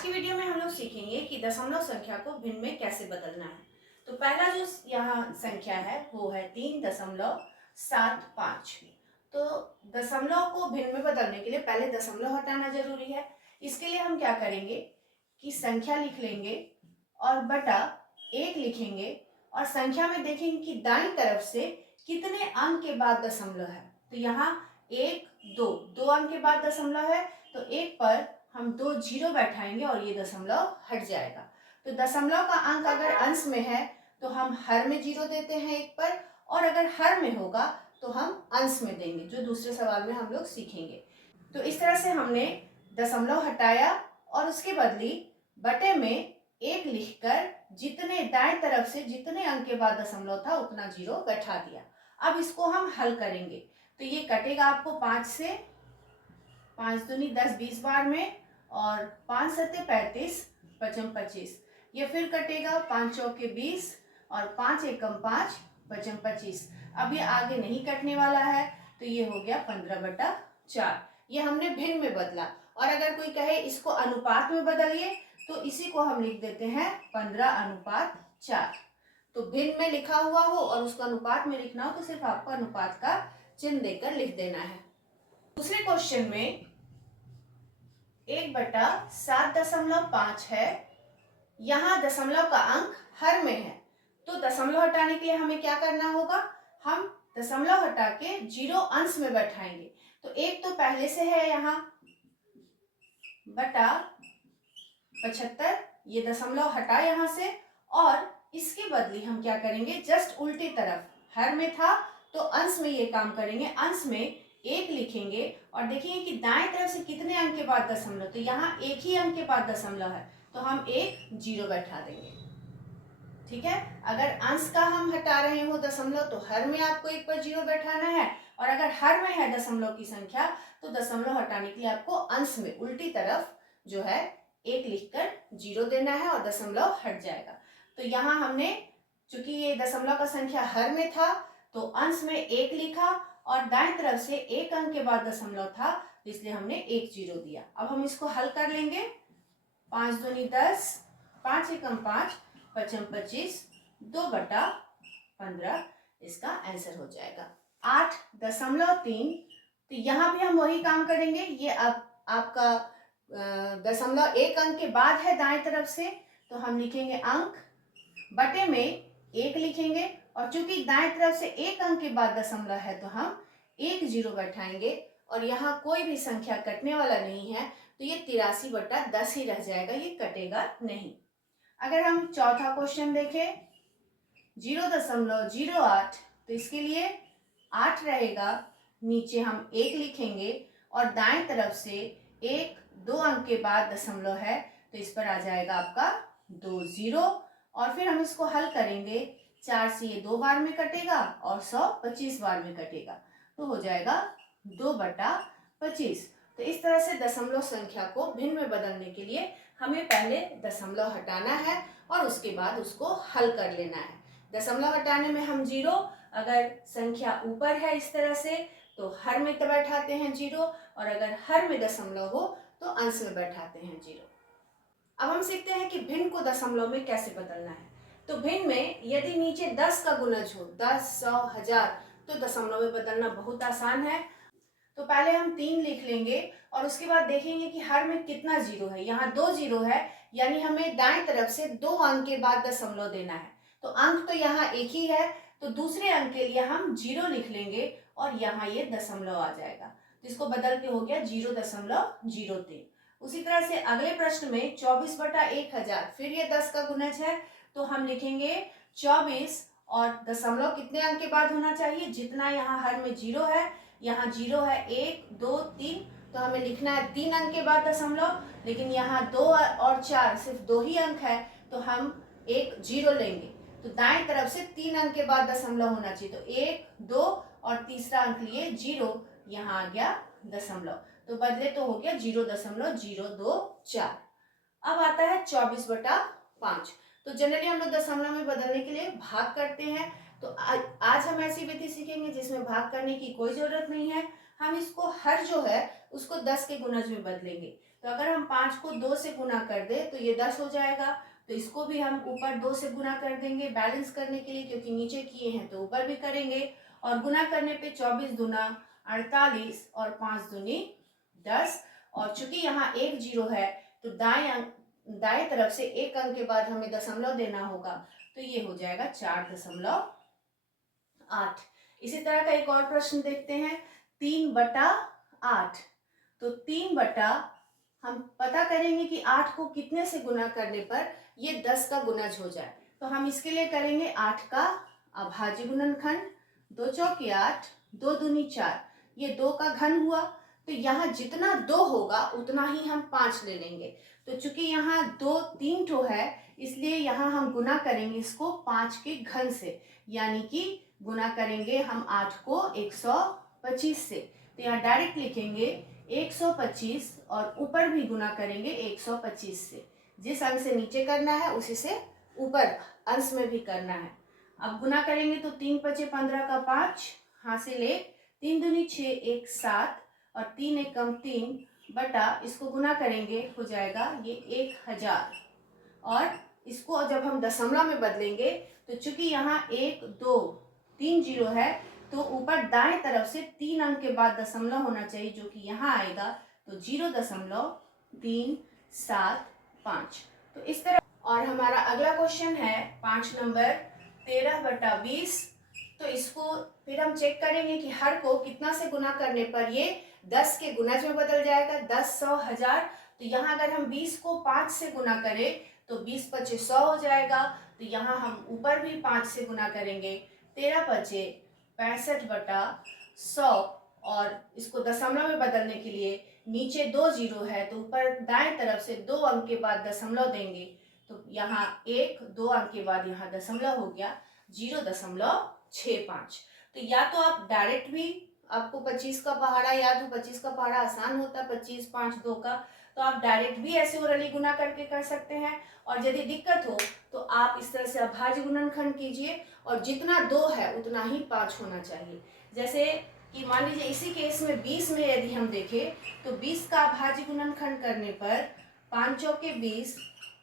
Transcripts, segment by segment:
आज की वीडियो में हम लोग सीखेंगे कि दशमलव संख्या को भिन्न में कैसे बदलना है। तो पहला जो यहाँ संख्या है वो है 3.75। तो दशमलव को भिन्न में बदलने के लिए पहले दशमलव हटाना जरूरी है। इसके लिए हम क्या करेंगे कि संख्या लिख लेंगे और बटा 1 लिखेंगे और संख्या में देखेंगे कि दाईं तरफ से कितने अंक के बाद दशमलव है। तो यहाँ 1, 2 अंक के बाद दशमलव है, तो 1 पर हम 2 जीरो बैठाएंगे और ये दशमलव हट जाएगा। तो दशमलव का अंक अगर अंश में है तो हम हर में जीरो देते हैं 1 पर, और अगर हर में होगा तो हम अंश में देंगे, जो दूसरे सवाल में हम लोग सीखेंगे। तो इस तरह से हमने दशमलव हटाया और उसके बदली बटे में 1 लिखकर जितने दाएं तरफ से जितने अंक के बाद दशमलव था उतना जीरो बैठा दिया। अब इसको हम हल करेंगे तो ये कटेगा आपको 5 से, 5 दूनी 10 20 बार में, और 5 सत्ते 35, 5 25। ये फिर कटेगा 5 चौके 20 और 5 एकम 5, 5 25। अब ये आगे नहीं कटने वाला है तो ये हो गया 15/4। ये हमने भिन्न में बदला। और अगर कोई कहे इसको अनुपात में बदलिए तो इसी को हम लिख देते हैं 15/4। तो भिन्न में लिखा हुआ हो और उसको अनुपात में लिखना हो तो सिर्फ आपको अनुपात का चिन्ह देकर लिख देना है। दूसरे क्वेश्चन में 1/7.5 है। यहाँ दशमलव का अंक हर में है, तो दशमलव हटाने के लिए हमें क्या करना होगा, हम दशमलव हटा के जीरो अंश में बैठाएंगे। तो 1 तो पहले से है यहाँ, बटा 75, ये दशमलव हटा यहाँ से, और इसके बदली हम क्या करेंगे, जस्ट उल्टी तरफ, हर में था तो अंश में ये काम करेंगे, अंश में 1 लिखेंगे और देखेंगे कि दाएं तरफ से कितने अंक के बाद दशमलव, तो यहाँ 1 ही अंक के बाद दशमलव है तो हम 1 जीरो बैठा देंगे। ठीक है, अगर अंश का हम हटा रहे हो दशमलव तो हर में आपको 1 पर जीरो बैठाना है, और अगर हर में है दशमलव की संख्या तो दशमलव हटाने के लिए आपको अंश में उल्टी तरफ जो है 1 लिखकर जीरो देना है और दशमलव हट जाएगा। तो यहाँ हमने, चूंकि ये दशमलव का संख्या हर में था तो अंश में 1 लिखा और दाएं तरफ से 1 अंक के बाद दशमलव था तो इसलिए हमने 1 जीरो दिया। अब हम इसको हल कर लेंगे। 5 दूनी 10, 5 एकम 5, 5 25, 2/15 इसका आंसर हो जाएगा। 8.3। तो यहाँ भी हम वही काम करेंगे। ये अब आपका दशमलव 1 अंक के बाद है दाएं तरफ से, तो हम लिखेंगे अंक, बटे में 1 लिखेंगे, और चूंकि दाएं तरफ से 1 अंक के बाद दशमलव है तो हम 1 जीरो बैठाएंगे, और यहाँ कोई भी संख्या कटने वाला नहीं है तो ये 83/10 ही रह जाएगा, ये कटेगा नहीं। अगर हम चौथा क्वेश्चन देखें, 0.08, तो इसके लिए 8 रहेगा, नीचे हम 1 लिखेंगे और दाएं तरफ से 1 2 अंक के बाद दशमलव है तो इस पर आ जाएगा आपका 2 जीरो, और फिर हम इसको हल करेंगे। 4 से ये 2 बार में कटेगा और 100 25 बार में कटेगा, तो हो जाएगा 2/25। तो इस तरह से दशमलव संख्या को भिन्न में बदलने के लिए हमें पहले दशमलव हटाना है और उसके बाद उसको हल कर लेना है। दशमलव हटाने में हम जीरो, अगर संख्या ऊपर है इस तरह से तो हर में तो बैठाते हैं जीरो, और अगर हर में दशमलव हो तो अंश में बैठाते हैं जीरो। अब हम सीखते हैं कि भिन्न को दशमलव में कैसे बदलना है। तो भिन्न में यदि नीचे 10 का गुणज हो, 10, 100, 1000, तो दशमलव में बदलना बहुत आसान है। तो पहले हम 3 लिख लेंगे और उसके बाद देखेंगे कि हर में कितना जीरो है। यहाँ 2 जीरो है, यानी हमें दाएं तरफ से 2 अंक के बाद दशमलव देना है। तो अंक तो यहाँ 1 ही है, तो दूसरे अंक के लिए हम जीरो लिख लेंगे और यहाँ ये दशमलव आ जाएगा, तो इसको बदल के हो गया 0.03। उसी तरह से अगले प्रश्न में 24/1000, फिर ये 10 का गुणज है तो हम लिखेंगे 24, और दशमलव कितने अंक के बाद होना चाहिए, जितना यहाँ हर में जीरो है, यहाँ जीरो है 1 2 3, तो हमें लिखना है 3 अंक के बाद दशमलव, लेकिन यहाँ 2 और 4 सिर्फ 2 ही अंक है तो हम 1 जीरो लेंगे। तो दाएं तरफ से 3 अंक के बाद दशमलव होना चाहिए, तो 1 2 और तीसरा अंक लिए जीरो, यहाँ आ गया दशमलव, तो बदले तो हो गया 0.024। अब आता है 24/5। तो जनरली हम लोग दशमलव में बदलने के लिए भाग करते हैं, तो आज हम ऐसी विधि सीखेंगे जिसमें भाग करने की कोई जरूरत नहीं है। हम इसको हर जो है उसको 10 के गुणज में बदलेंगे। तो अगर हम 5 को 2 से गुना कर दे तो ये 10 हो जाएगा। तो इसको भी हम ऊपर 2 से गुना कर देंगे बैलेंस करने के लिए, क्योंकि नीचे किए हैं तो ऊपर भी करेंगे। और गुना करने पे 24 दूना 48 और 5 दूनी 10। और चूंकि यहाँ एक जीरो है तो दाएं तरफ से एक अंक के बाद हमें दशमलव देना होगा, तो ये हो जाएगा 4.8। इसी तरह का एक और प्रश्न देखते हैं, 3/8। तो 3 हम पता करेंगे कि 8 को कितने से गुना करने पर ये 10 का गुणज हो जाए। तो हम इसके लिए करेंगे 8 का अभाज्य गुणनखंड, 2 चौके 8, 2 दूनी 4, ये 2 का घन हुआ। तो यहाँ जितना 2 होगा उतना ही हम 5 ले लेंगे। तो चूंकि यहाँ 2 3 ठो है, इसलिए यहाँ हम गुना करेंगे इसको 5 के घन से, यानी कि गुना करेंगे हम 8 को 125 से। तो यहाँ डायरेक्ट लिखेंगे 125 और ऊपर भी गुना करेंगे 125 से। जिस अंश से नीचे करना है उसी से ऊपर अंश में भी करना है। अब गुना करेंगे तो 3 पचे 15 का 5, हासिल 1, 3 दूनी 6, 1 7 और 3 एक कम 3 बटा, इसको गुना करेंगे हो जाएगा ये 1000। और इसको जब हम दशमलव में बदलेंगे तो चूंकि यहाँ 1 2 3 जीरो है, तो ऊपर दाएं तरफ से 3 अंक के बाद दशमलव होना चाहिए, जो कि यहाँ आएगा। तो 0.375। तो इस तरह। और हमारा अगला क्वेश्चन है 5 नंबर 13/20। तो इसको फिर हम चेक करेंगे कि हर को कितना से गुना करने पर ये 10 के गुणज में बदल जाएगा, 10 100 1000। तो यहाँ अगर हम 20 को 5 से गुना करें तो 20 पचे 100 हो जाएगा। तो यहाँ हम ऊपर भी 5 से गुना करेंगे, 13 पचे 65/100। और इसको दशमलव में बदलने के लिए नीचे 2 जीरो है, तो ऊपर दाएं तरफ से 2 अंक के बाद दशमलव देंगे। तो यहाँ 1 2 अंक के बाद यहाँ दशमलव हो गया 0.65। तो या तो आप डायरेक्ट भी, आपको 25 का पहाड़ा याद हो, 25 का पहाड़ा आसान होता है, 25 5 2 का, तो आप डायरेक्ट भी ऐसे ओरली गुना करके कर सकते हैं। और यदि दिक्कत हो तो आप इस तरह से अभाज्य गुणनखंड कीजिए, और जितना 2 है उतना ही 5 होना चाहिए। जैसे कि मान लीजिए इसी केस में 20 में यदि हम देखें तो 20 का अभाज्य गुणनखंड करने पर 5 चौके 20,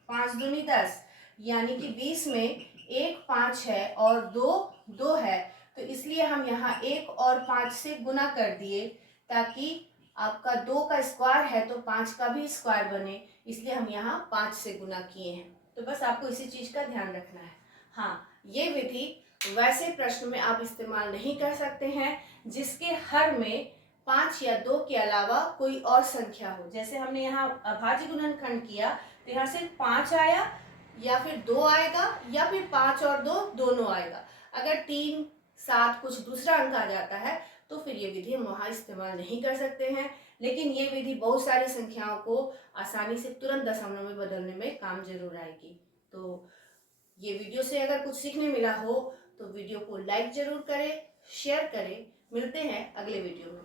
5 दूनी 10, यानी कि 20 में 1 5 है और 2 2 है। तो इसलिए हम यहाँ 1 और 5 से गुना कर दिए, ताकि आपका 2 का स्क्वायर है तो 5 का भी स्क्वायर बने, इसलिए हम यहाँ 5 से गुना किए हैं। तो बस आपको इसी चीज का ध्यान रखना है। हाँ, ये विधि वैसे प्रश्न में आप इस्तेमाल नहीं कर सकते हैं जिसके हर में 5 या 2 के अलावा कोई और संख्या हो। जैसे हमने यहाँ अभाज्य गुणनखंड किया तो यहाँ सिर्फ 5 आया, या फिर 2 आएगा, या फिर 5 और 2 दोनों आएगा। अगर 3 7 कुछ दूसरा अंक आ जाता है तो फिर ये विधि हम वहाँ इस्तेमाल नहीं कर सकते हैं। लेकिन ये विधि बहुत सारी संख्याओं को आसानी से तुरंत दशमलव में बदलने में काम जरूर आएगी। तो ये वीडियो से अगर कुछ सीखने मिला हो तो वीडियो को लाइक जरूर करें, शेयर करें। मिलते हैं अगले वीडियो में।